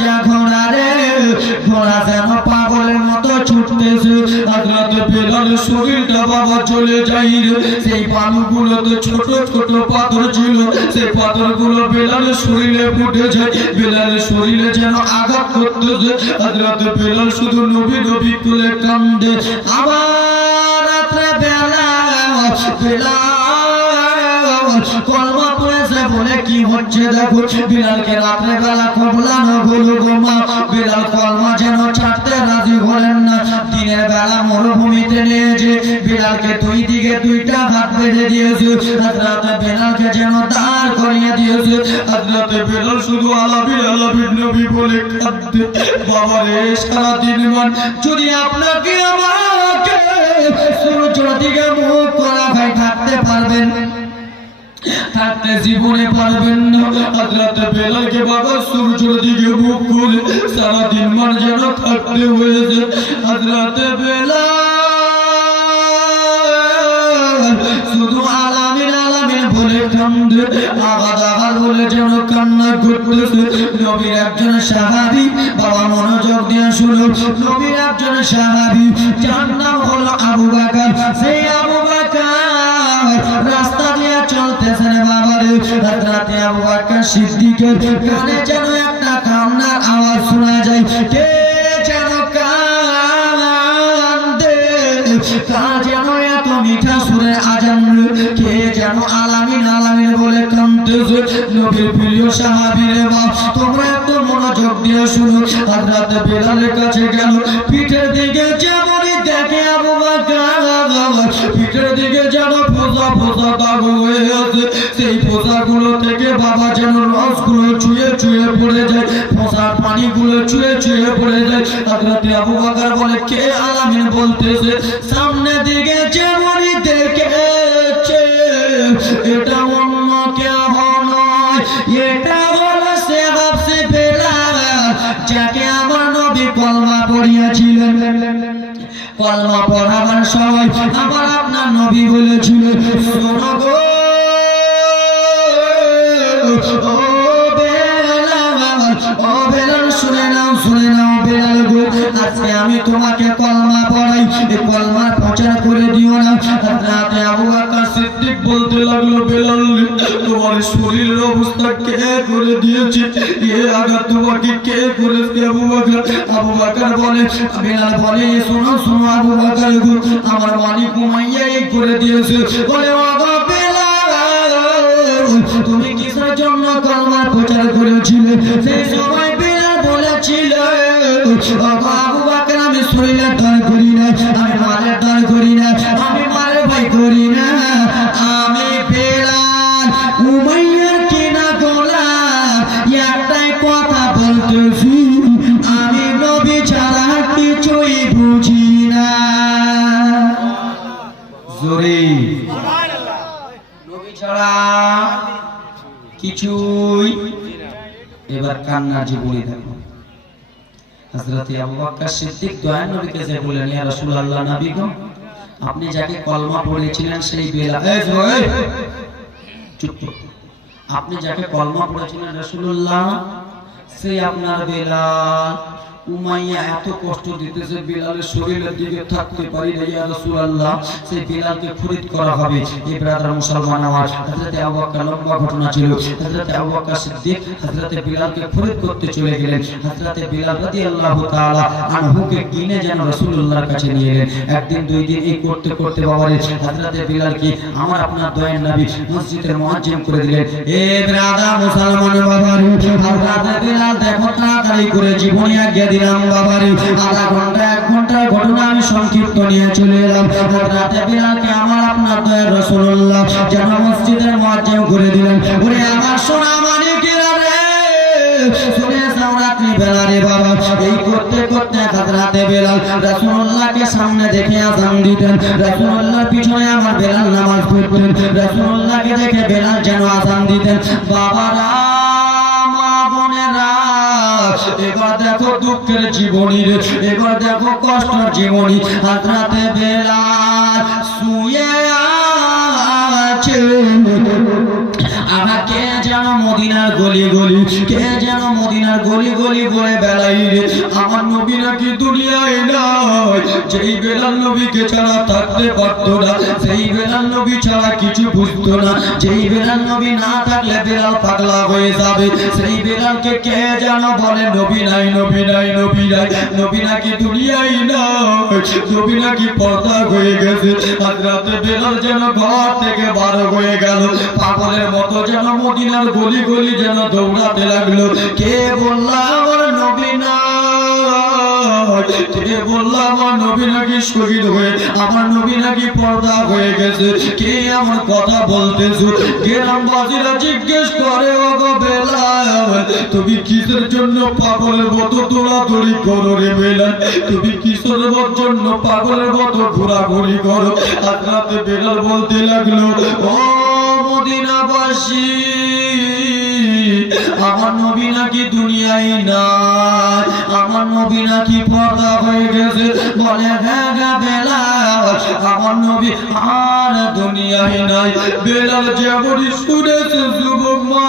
যা ঘোড়া রে, ঘোড়া যেন পাগলের মতো ছুটতেছে। আগ্রাতে বেলাল শরীরটা বাবা চলে যাই সেই বালুগুলো তো ছোট ছোট পাথর ছিল। সেই পাথরগুলো বেলালের শরীরে ফুটে যায় বেলালের শরীরে যেন আঘাত করতেছে। আগ্রাতে বেলাল শুধু নবী নবী করে কান্দে। আবার রাত্রে বেলা বেলা কলমা পড়েছে বলে কি হচ্ছে? দেখো বিলালকে রাত্রে বেলা কবলানো হলো গোমা বিলাল কলমা যেন ছাড়তে রাজি হলেন না। দিনের বেলা মরুভূমিতে নিয়ে যে বিলালকে দুই দিকে দুইটা হাত বেঁধে দিয়েছে। রাতে বেলালকে যেন দাঁড় করিয়ে দিয়েছে। রাতে বেলাল শুধু আলাবির আলাবির নবী বলে কাঁদতে। বাবা রে, সারাদিন মান যদি আপনাকে আমাকে সূর্যের দিকে মুখ থাকতে জীবনে পারবেন না। আগ্রাতে বেলাকে বাবা সূর্যের দিকে মুখ করে সারাদিন মান যেন থাকতে হয়েছে। আগ্রাতে বেলা শুধু আলামিন বলে বলে কান্না একজন নাম হলো আবু রাস্তা দিয়ে চলতেছেন বাবারে রাতে আবু বাকার সিদ্দিকের কানে যেন একটা কান্নার আওয়াজ শোনা যায়। কে যেন কান্দে কার যেন এত মিঠা সুরে আজান রে, কে যেন আলামিন আলামিন বলে কান্দতেছে নবীর প্রিয় সাহাবীরে বাপ তোমরা একটু মনোযোগ দিয়ে শুনো। আর রাতে বেলালের কাছে গেল পিঠের দিকে যেমনই দেখে আবু বাকার পিঠের দিকে যেন ফোসা ফোসা দাগ হয়ে আছে সেই ফোসাগুলো থেকে বাবা যেন রসগুলো চুয়ে চুয়ে পড়ে যায় ফোসার পানিগুলো চুয়ে চুয়ে পড়ে যায়। আগ্রাতে আবু বাকার বলে, কে আলামিন বলতেছে, সামনে দিকে যেমনই দেখেছে, এটা সময় আবার আপনার নবী বলেছিল শোনো গো ও বেলাল, ও বেলাল, শুনে নাও শুনে নাও বেলাল গো আজকে আমি তোমাকে কলমা পড়াই কলমা প্রচার করে দিও না। রাতে আবু বকর সিদ্দিক বলতে লাগল, বেলাল, তোমার শরীরের অবস্থা কে করে দিয়েছে? এ আঘাত তোমাকে কে করেছে? আবু বকর আবু বকর বলে বেলাল বলে, শোনো শোনো, আবু বকর আমার মালিক উমাইয়া এই করে দিয়েছে। বলে বেলাল, তুমি কিসের জন্য কলমার প্রচার করেছিলে? সেই সময় বেলাল বলেছিল আবু বকর, আমি শরীরের দর করি না আমি মালের দর করি না কিছুই এবার কান্না জীবনে দেখো আবু বকর সিদ্দিক নবীকে যে বলেন ইয়া রাসূলুল্লাহ নবী গো আপনি যাকে কলমা পড়েছিলেন সেই বেলা চুপ আপনি যাকে কলমা পড়েছিলেন রাসূলুল্লাহ সেই আপনার বেলাল উমাইয়া এত কষ্ট দিতেছে বিলালের শরীরের দিকে থাকতে পারি না, ইয়া রাসূলুল্লাহ, সেই বিলালকে খরিদ করা হবে। এই ব্রাদার মুসলমান আমার, হযরতে আবু বকর লম্বা ঘটনা ছিল। হযরতে আবু বকর সিদ্দিক হযরতে বিলালকে খরিদ করতে চলে গেলেন। হযরতে বিলাল রাদিয়াল্লাহু তাআলা আনহুকে কিনে যেন রাসূলুল্লাহর কাছে নিয়ে এলেন। একদিন, দুই দিন এই করতে করতে বাবারে, হযরতে বিলাল কি আমার আপনার দয়ার নবী মসজিদের মুয়াজ্জিন করে দিলেন? এ ব্রাদার মুসলমান বাবারে হযরতে বিলাল দেখো তাড়াতাড়ি করে জীবনী আজ্ঞা দিলাম বাবারে। আধা ঘণ্টা, এক ঘণ্টার ঘটনা আমি সংক্ষিপ্ত নিয়ে চলে এলাম। রাতে আমার আপনার যেন মসজিদের দিলেন। আমার সোনা করতে করতে সামনে দেখে দিতেন। নামাজ দেখে যেন দিতেন। বাবারা এবার দেখো দুঃখের জীবনী এবার দেখো কষ্টের জীবনী। হাজরাতে রাতে শুয়ে আছে আমাকে যেন মদিনার গলি গলি, কে যেন মদিনার গলি গলি বলে বেলাই আমার নবী নাকি দুনিয়ায় নাই। যেই বেলাল নবীকে ছাড়া থাকতে পারতো না, সেই বেলাল নবী ছাড়া কিছু বুঝতো না। যেই বেলাল নবী না থাকলে বেলাল পাগলা হয়ে যাবে। সেই বেলালকে কে যেন বলে, নবী নাই নবী নাই নবী নাই, নবী নাকি দুনিয়ায় নাই, নবী নাকি পর্দা হয়ে গেছে। আজ রাতে বেলাল যেন ঘর থেকে বার হয়ে গেল। পাগলের মতো যেন মদিনার গলি গলি যেন দৌড়াতে লাগল। কে বললাম নবীনা আমার নবী নাকি পর্দা হয়ে গেছে। কে আমার জিজ্ঞেস করে তুমি কিসের জন্য পাগলের মতো দৌড়াদৌড়ি করো রে বেলাল? তুমি কিসের জন্য পাগলের মতো ঘোরাঘুরি করো? রাতে বেলাল বলতে লাগল, ও মদিনাবাসী আমার নবী নাকি দুনিয়ায় নাই? আমার নবী নাকি পর্দা হয়ে গেছে? বলে হ্যাঁ বেলা আমার নবী আর দুনিয়ায় নাই। বেলাল যেমন শুনেছে যুবক মা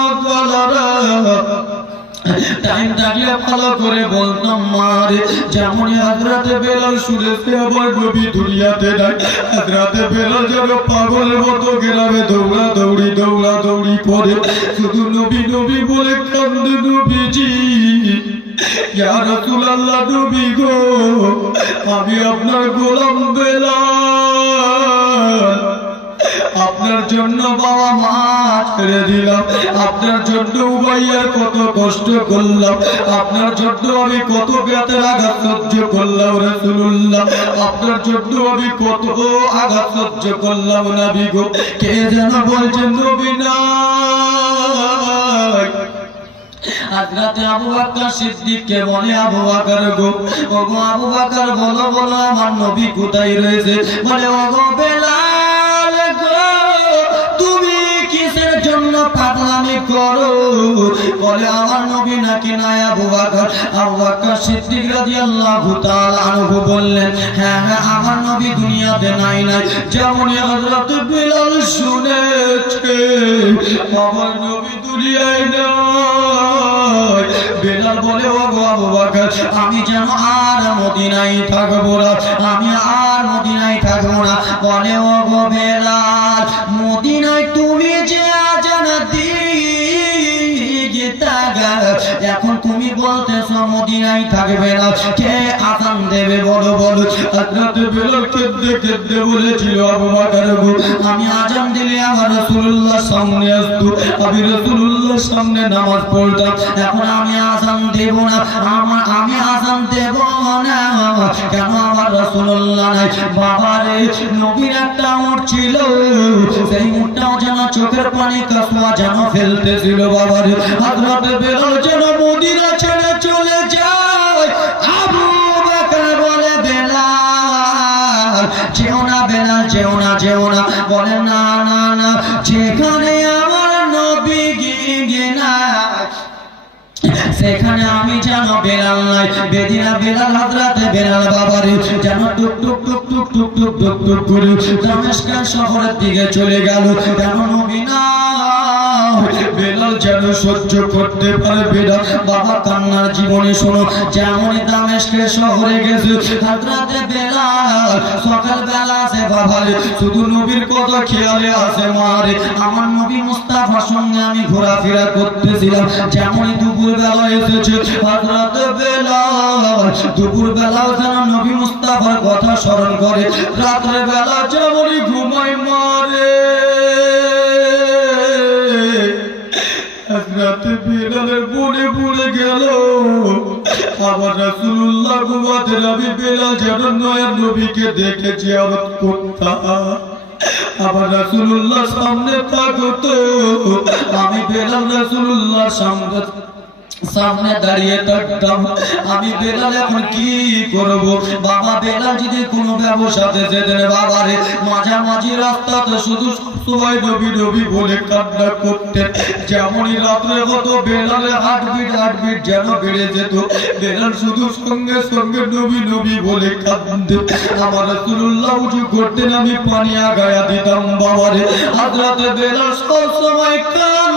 টাইম থাকলে ভালো করে বলতাম মারে যেমন হাজরাতে বেলাল শুনেছে আমার নবী দুনিয়াতে নাই হাজরাতে বেলাল যেন পাগল মতো গ্রামে দৌড়া দৌড়ি দৌড়া দৌড়ি করে শুধু নবী নবী বলে কান্দে নবীজি। ইয়া রাসূলুল্লাহ নবী গো আমি আপনার গোলাম বেলাল। আপনার জন্য বাবা মা ছেড়ে দিলাম। আপনার জন্য উবাইয়ার কত কষ্ট করলাম। আপনার জন্য আমি কত ব্যথার আঘাত সহ্য করলাম, রাসূলুল্লাহ। আপনার জন্য আমি কত আঘাত সহ্য করলাম, নবী গো। কে যেন বলছেন নবী নাই। আজরাতে আবু বকর বলে বলো বলো, আমার নবী কোথায় রয়েছে? বলে ও গো পাগলামি করো বলে আমার নবী নাকি নাই আবু বকর? আবু বকর সিদ্দিক রাদিয়াল্লাহু তাআলা আনহু বললেন হ্যাঁ হ্যাঁ আমার নবী দুনিয়াতে নাই নাই। যেমন হযরত বিলাল শুনেছে, আমার নবী দুনিয়ায় নাই। বেলাল বলে ও গো আবু বকর, আমি যেন আর মদিনায় থাকব না, আমি আর মদিনায় থাকব না। বলে ও গো বেলাল মদিনায় থাকবে না। কে আসান দেবে? বলো বলো। হযরত বেলাল কেঁদে কেঁদে বলেছিল, আবু বকর আমি আজান দিলে আমার রাসূলুল্লাহ সামনে আসতো আমি রাসূলুল্লাহ সামনে নামাজ পড়তাম। এখন আমি আজান দেব না। আমার, আমি আজান দেব না কেন আমার রাসূলুল্লাহ নাই? বাবারে নবীর একটা উট ছিল। সেই উটটাও যেন চোখের পানি কাসুয়া যেন ফেলতেছিল বাবারে হযরত বেলাল যেন মদিনা ছেড়ে যেও না যেও না বলে না না না, যেখানে আমার নবী গিয়ে না সেখানে আমি যেন বেলাল নাই। বেদিনা বেলাল হাজরাতে বেলাল বাবারে যেন টুক টুক টুক টুক টুক টুক টুক টুক করে দামেস্কের শহরের দিকে চলে গেল। কেন নবী না বেলাল যেন সহ্য করতে পারবে না। বাবা কান্নার জীবনে শোনো, যেমন দামেস্কের শহরে গেছে আমার নবী সঙ্গে আমি ঘোরাফেরা করতেছিলাম যেমন দুপুর বেলা এসেছে, হাজরাতে বেলাল। যেন নবী মুস্তাফার কথা স্মরণ করে রাত্রে বেলা যেমনই ঘুমাই আবার রাসূলুল্লাহ ঘুমাতে নবী বেলাল যখন নয়া নবীকে দেখে জিয়ারত করতাম আবার রাসূলুল্লাহ সামনে থাকতো আমি বেলা রাসূলুল্লাহ সামনে সামনে দাঁড়িয়ে থাকতাম। আমি বেলাল এখন কি করব? বাবা বেলাল যদি কোনো ব্যবসাতে যেতেন, বাবারে মাঝামাঝি রাস্তাতে শুধু সবাই নবী নবী বলে কান্না করতেন। যেমনই রাত্রে হতো, বেলালের হার্টবিট হার্টবিট যেন বেড়ে যেত। বেলাল শুধু সঙ্গে সঙ্গে নবী নবী বলে কাঁদতেন। আমার রাসূলুল্লাহ উঁচু করতেন, আমি পানি আগায়া দিতাম বাবারে। আজ রাতে বেলাল সব সময় কান্দে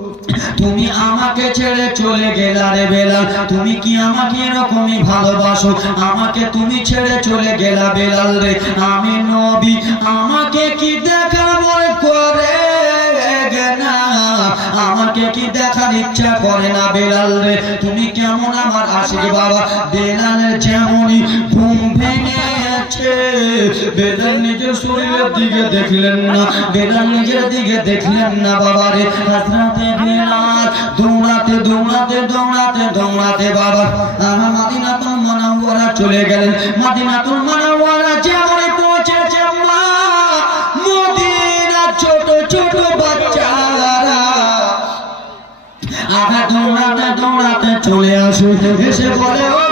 তুমি আমাকে ছেড়ে চলে গেলা রে বেলাল। তুমি কি আমাকে এরকমই ভালোবাসো? আমাকে তুমি ছেড়ে চলে গেলা বেলাল রে। আমি নবী, আমাকে কি দেখার মনে করে আমাকে কি দেখার ইচ্ছা করে না বেলাল রে? তুমি কেমন আমার আশিক বাবা বেলালের যেমনই ভেঙেছে বেলাল নিজের শরীরের দিকে দেখলেন না। বেলাল নিজের দিকে দেখলেন না বাবা রে হাজরাতে বেলাল দৌড়াতে দৌড়াতে দৌড়াতে দৌড়াতে, বাবা। আমার মাদিনাতুল মানাওয়ারা চলে গেলেন। মাদিনাতুল মানাওয়ারা যেমনই পৌঁছেছে ছোট ছোট বাচ্চারা। আঘাত দৌড়াতে দৌড়াতে চলে আসে। এসে বলে, ও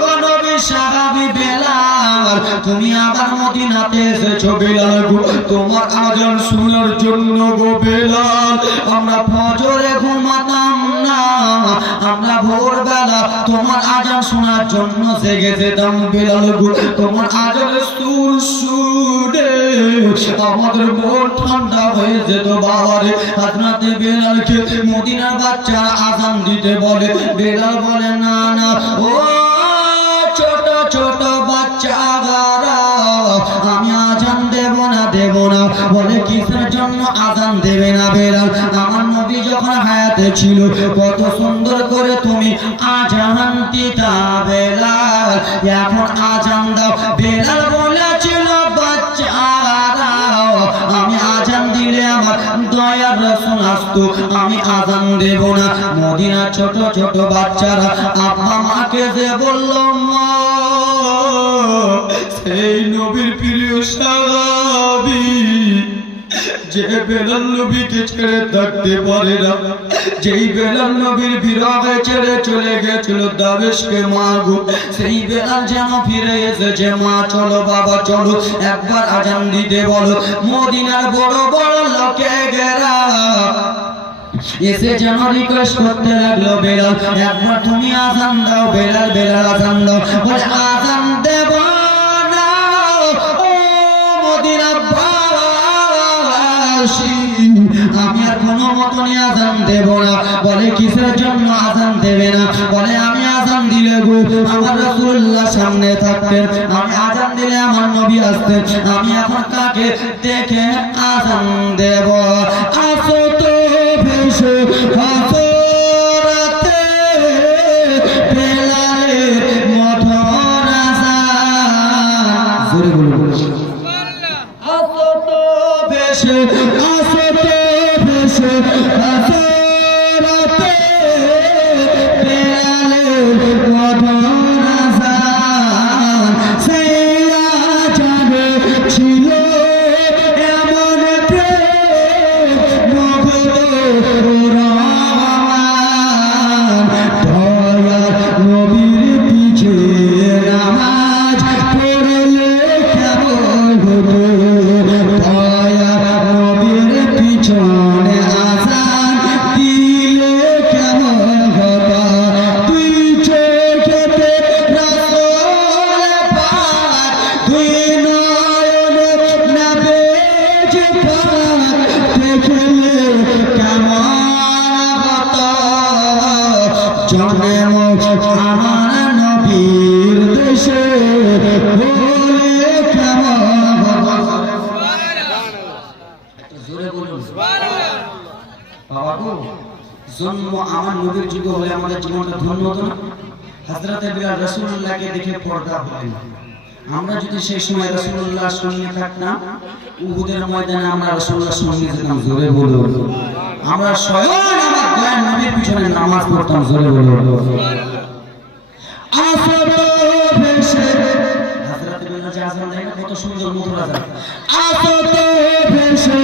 বেলাল তুমি আবার মদিনাতে এসেছ বেলাল গো। তোমার আজান শোনার জন্য গো বেলাল। আমরা ফজরে ঘুমাতাম না, আমরা ভোরবেলা তোমার আজান শোনার জন্য জেগে যেতাম বেলাল গো। তোমার আজানের সুর শুনে আমাদের মন ঠান্ডা হয়ে যেত বাবারে। হাজরাতে বেলালকে মদিনার বাচ্চা আজান দিতে বলে। বেলাল বলে, না না, ও জন্য আজান দেবে না বেলাল। আমার নবী যখন হায়াতে ছিল, কত সুন্দর করে তুমি আজান দিতা বেলাল। এখন আজান দাও। বেলাল বলেছিল আমি আজান দিলে আমার দয়ার রসুন আসতো, আমি আজান দেব না। মদিনা ছোট ছোট বাচ্চারা আব্বা মাকে যে বলল, মা, সেই নবীর প্রিয় সাহাবী যে বেলাল নবীকে ছেড়ে থাকতে পারে না, যেই বেলাল নবীর বিরহে ছেড়ে চলে গেছিল দাবেশকে মা গো সেই বেলাল যেন ফিরে এসেছে, মা চলো, বাবা চলো, একবার আজান দিতে বলো, মদিনার বড় বড় লোকে গেরা। এসে যেন রিকোয়েস্ট করতে লাগল বেলাল, একবার তুমি আজান দাও, বেলাল বেলাল আজান দাও, বলে দেব কোনো আজান দেব না। বলে কিসের জন্য আজান দেবে না? বলে, আমি আজান দিলে গো, আমার রাসূলুল্লাহ সামনে থাকতেন। আমি আজান দিলে আমার নবী আসতেন। আমি এখন কাকে দেখে আজান দেব? আসো তো ভেসো, আসো পর্দা হলেন আমরা যদি সেই সময় রাসূলুল্লাহর সঙ্গে থাকতাম উহুদের ময়দানে আমরা রাসূলুল্লাহর সঙ্গে যেতাম জোরে বলো আমরা স্বয়ং আমার দয়ার নবীর পিছনে নামাজ পড়তাম জোরে বলো আসত ভেসে হযরত বেলাল যে আযান দেয় না, কত সুন্দর মধুর আযান আসত ভেসে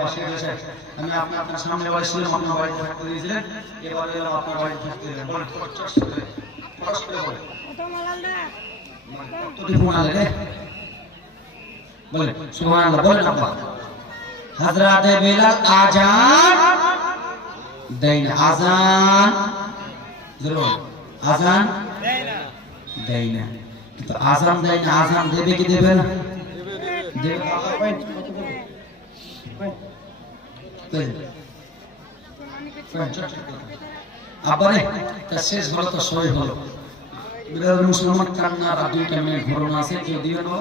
পাশে গেছে আমি আপনি আপনার সামনে বাড়ি ছিলাম আপনার বাড়িতে থাকতে দিয়েছিলেন। এবারে এলাম আপনার বাড়িতে থাকতে দিলেন। বলেন চট করে ফটাস করে বলেন। কতটি ফোন আলে রে সুবহানাল্লাহ বলেন আব্বা। হযরতে বিলাল আজান দেন আজান আজান দেয় না কিন্তু আজান দেয় না আজান দেবে কি দেবে না? দেবে। আবারে তা শেষ হলো তো সই হলো। বিরাট মুসলমান কান্নার দুইটা মেয়ে ঘটনা আছে কেউ দিবে না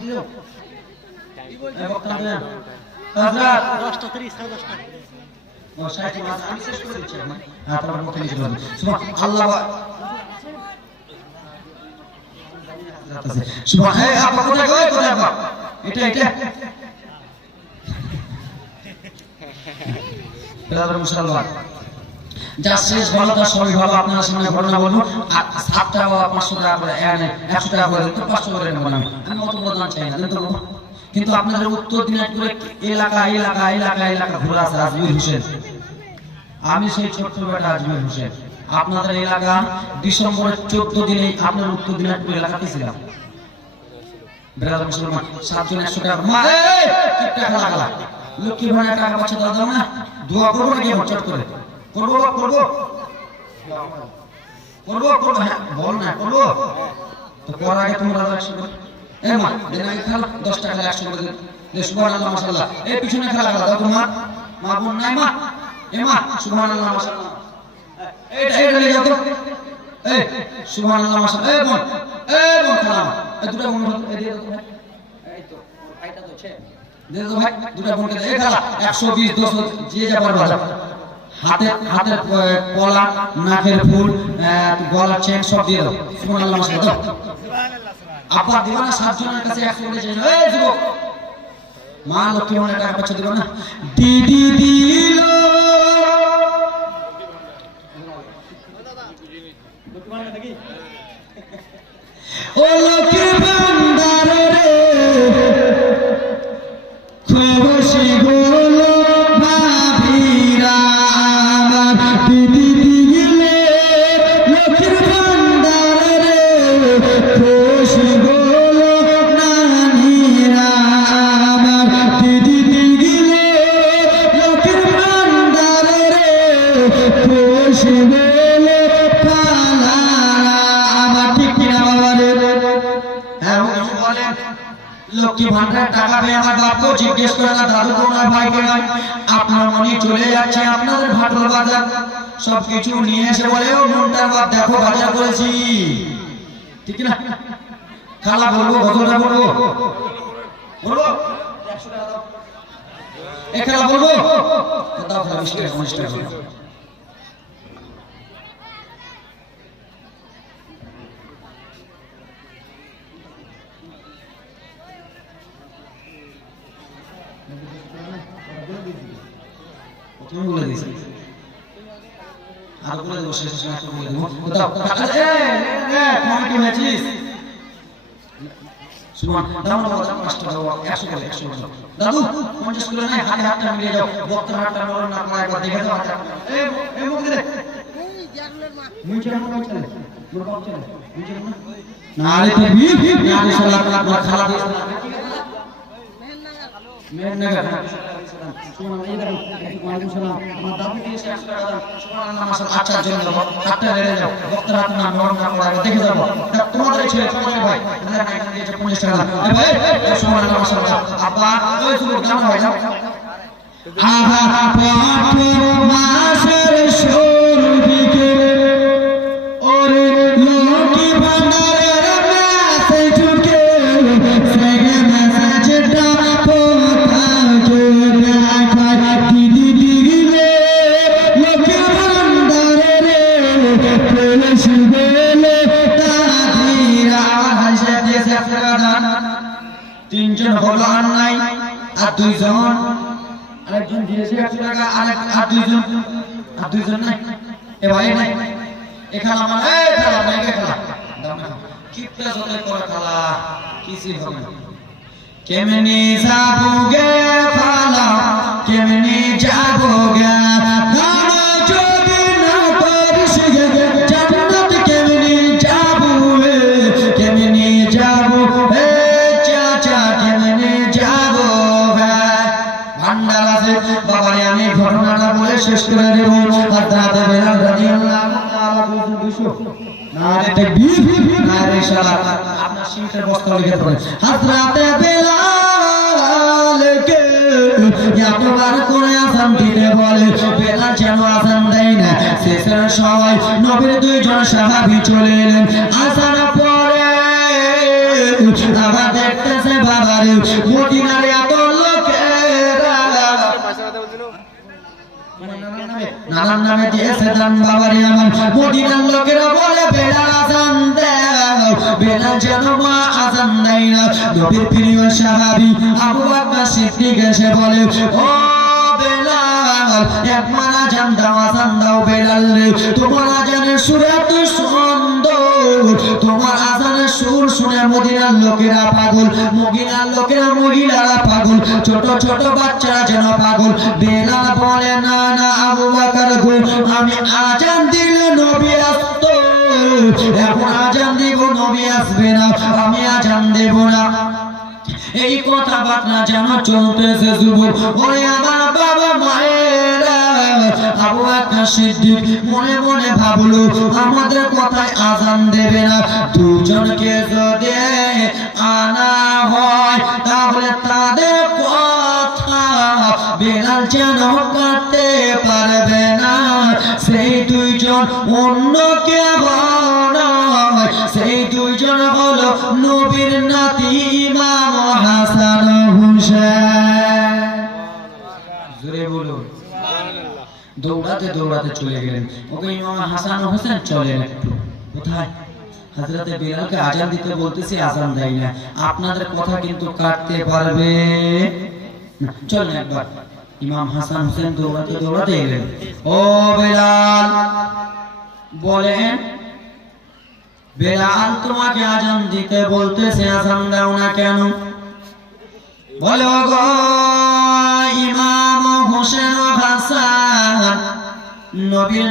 দিও। এই আমি শেষ করে দিচ্ছি এখন। হ্যাঁ, তারপর বক্তা নিচে বলুন। সুবহান আল্লাহ সুবহান এই আপা কোথায় গো কোথায় আপা এটা এটা ব্রাদার মুসলমান যা শেষ ভালো তার সবই ভালো। আপনার সামনে ঘটনা বলব আর সাত টাকা পাঁচশো টাকা করে একশো টাকা করে পাঁচশো করে নেব না। আমি আমি অত প্রদান চাই না কিন্তু কিন্তু আপনাদের উত্তর দিনাজপুরে এলাকা এলাকা এলাকা এলাকা ঘুরে আছে আজমির হোসেন। আমি সেই ছোট্ট বেটা আজমির হোসেন। আপনাদের এলাকা ডিসেম্বরের চোদ্দ দিনে আপনার উত্তর দিনাজপুর এলাকাতে ছিলাম সাতজন একশো টাকা লাগালা? হ্যাঁ বল আগে মা খেলা দশ টাকা একশো করে দিন মাশাআল্লাহ। এই পিছনে খেলা খেলা মা। বোন নাই মা এ মা মাশাআল্লাহ। এইটা এইটা নিয়ে যাও এই সুবহান মাশাআল্লাহ এই বোন এই বোন খেলা এই দুটো বোন এই দিয়ে দাও এই তো ভাইটা তো ছে দে দাও ভাই দুটো বোনকে এই খেলা 120 200 যে যা পারবে। যাও। হাতের কলা নাকের ফুল গলার চেন সব দিয়ে দাও। সুবহান আল্লাহ মাশাআল্লাহ দাও। আব্বা দিবা সাতজনের কাছে করে এই যুবক মা লক্ষ্মী মনে টাকা পয়সা দিবা না। দিদি দিল ও লক্ষ্মী চলে যাচ্ছে আপনাদের ভাটল বাজার। সব কিছু নিয়ে এসে বলে দেখো, বাজার করেছি। ঠিক না? খালা বলব কতটা বলব? বলব? দাও খেলা বিশ টাকা পঞ্চাশ টাকা করে। তুমি বলে দিয়েছি আর বলে দেবো শেষ শেষ একটা বলে দেবো দাও টাকা এ এ তোমার কি হয়েছিস সুমন দাও না দাও পাঁচটা দাও একশো করে একশো করে দাদু পঞ্চাশ করে নাই হাতে হাতটা মিলিয়ে যাও বক্তার হাতটা নরম না করে একবার দেখে দাও না রে তুমি না রে তোমার খালা দিয়েছে আচ্ছা হাত না দেখে যাব তোমাদের ছেলে তোমাদের ভাই পঞ্চাশ টাকা ওই যুবক কেমন হয় তিনজন হলো অনলাইন আর দুইজন, আরেকজন দিয়েছে একশো টাকা, আরেক আর দুইজন আর দুইজন নাই। এ ভাই নাই এ খেলা আমার, এ খেলা নাই এ খেলা। কিপটা জলে করা খেলা কিছু হবে কেমনি যাব গে ফালা কেমনি যাব গে শেষ করে দেব। হাজরাতে বেলাল রাদিয়াল্লাহু তাআলা বলছেন দুশো না রে তাকবীর না রে শালা আপনার সিংহের বস্তা লিখে পড়ে বেলালকে এতবার করে বলে, বেলাল যেন দেয় না সবাই নবীর দুইজন সাহাবী চলে এলেন। আসার পরে আবার দেখতেছে বাবারে নানান নামে দিয়েছে দান বাবারে আমার। মদিনার লোকেরা বলে বেড়া আজান দাও বেড়া যেন মা আজান দেয় না। নবীর প্রিয় সাহাবী আবু বকর সিদ্দিক এসে বলে, ও বেলাল জান দাও, আজান দাও বেলাল রে। তোমার আজানের সুর এত সুন্দর তোমার আজানের সুর শুনে মদিনার লোকেরা পাগল, মদিনার লোকেরা মহিলারা পাগল, ছোট ছোট বাচ্চারা যেন পাগল। বেলাল বলে, না না, আবু বকর গো, আমি আজান দিলে নবী আসতো। এখন আজান দিব, নবী আসবে না, আমি আজান দেব না। এই কথা বার্তা যেন চলতেছে যুবক, ওরে আমার আমাদের কথায় আজান দেবে না। দুজনকে যদি আনা হয়, তাহলে তাদের কথা বেলাল যেন কাটতে পারবে না। সেই দুইজন অন্য সেই নবীর নাতি ইমাম হাসান হুসেন। দৌড়াতে দৌড়াতে চলে গেলেন। ওকে ইমাম হাসান হোসেন চলেন একটু। কোথায়? হাজরাতে বেলালকে আজান দিতে বলতেছি, আজান দেয় না। আপনাদের কথা কিন্তু কাটতে পারবে। চলেন একবার। ইমাম হাসান হোসেন দৌড়াতে দৌড়াতে এলেন। ও বেলাল, বলেন, বেলাল তোমাকে আজান দিতে বলতেছে, আজান দাও না কেন? বলো গো, ইমাম হোসেন নবীর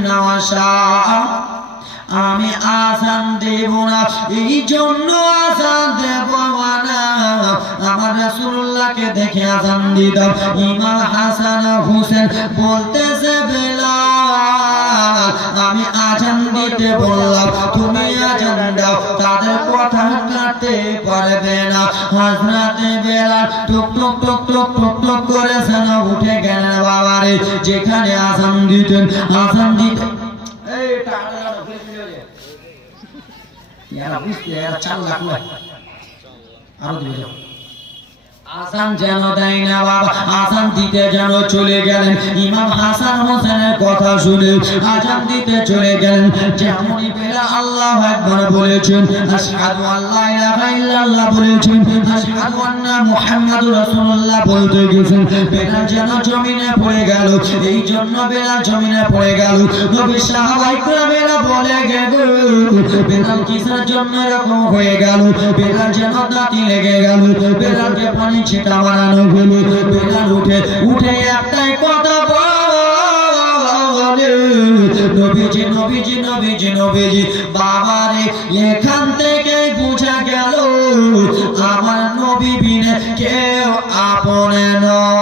আমি আসান দেব না এই জন্য আসান দেব না। আমার রাসূলুল্লাহকে দেখে আসান দিতাম। ইমাম হাসান হুসেন বলতে সে বেলাল আমি আজান দিতে বললাম, তুমি আজান দাও, তাদের কথা কাটতে পারবে না। হাজরাতে বেলাল টুক টুক টুক টুক টুক টুক করে যেন উঠে গেলেন বাবারে, যেখানে আজান দিতেন। আজান দিতেন এই টাকা বুঝতে লাখ নয় আরও দিবে আসান যেন দেয় না বাবা আসান দিতে যেন চলে গেলেন। ইমাম হাসান হোসেনের কথা শুনে আজান দিতে চলে গেলেন। যেমনই বেলা আল্লাহ একবার বলেছেন আল্লাহ বলেছেন বেলা যেন বেলা বলে হয়ে গেল? বেলাল যেন দাঁতি লেগে গেল? বেলালকে পানি ছিটা বানানো হলো বেকার উঠে উঠে একটাই কথা নবীজি নবীজি নবীজি নবীজি, বাবারে, এখান থেকে বুঝা গেল, আমার নবী বিনে কেউ আপনে নয়।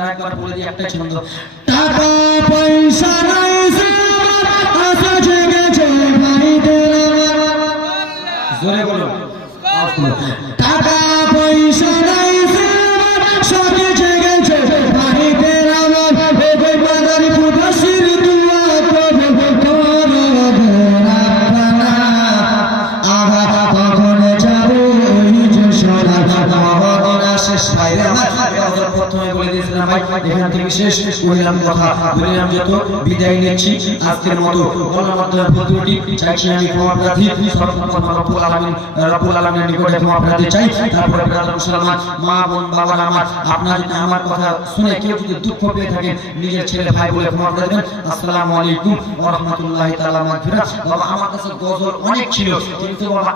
বলব কিন্তু আর একবার বলে দিই একটা ছন্দ টাকা পয়সা শেষ কথা। বললাম, যত বিদায় নিচ্ছি, আজকের মতো চাইছি আমি ক্ষমা প্রার্থী নিকটে ক্ষমা প্রার্থী চাই। তারপরে মা বোন বাবার আমার, আপনার আমার কথা শুনে কেউ যদি দুঃখ পেয়ে থাকেন, নিজের ছেলে, ভাই বলে ক্ষমা করে দেবেন আসসালামু আলাইকুম বাবা, আমার কাছে গজল অনেক ছিল, কিন্তু বাবা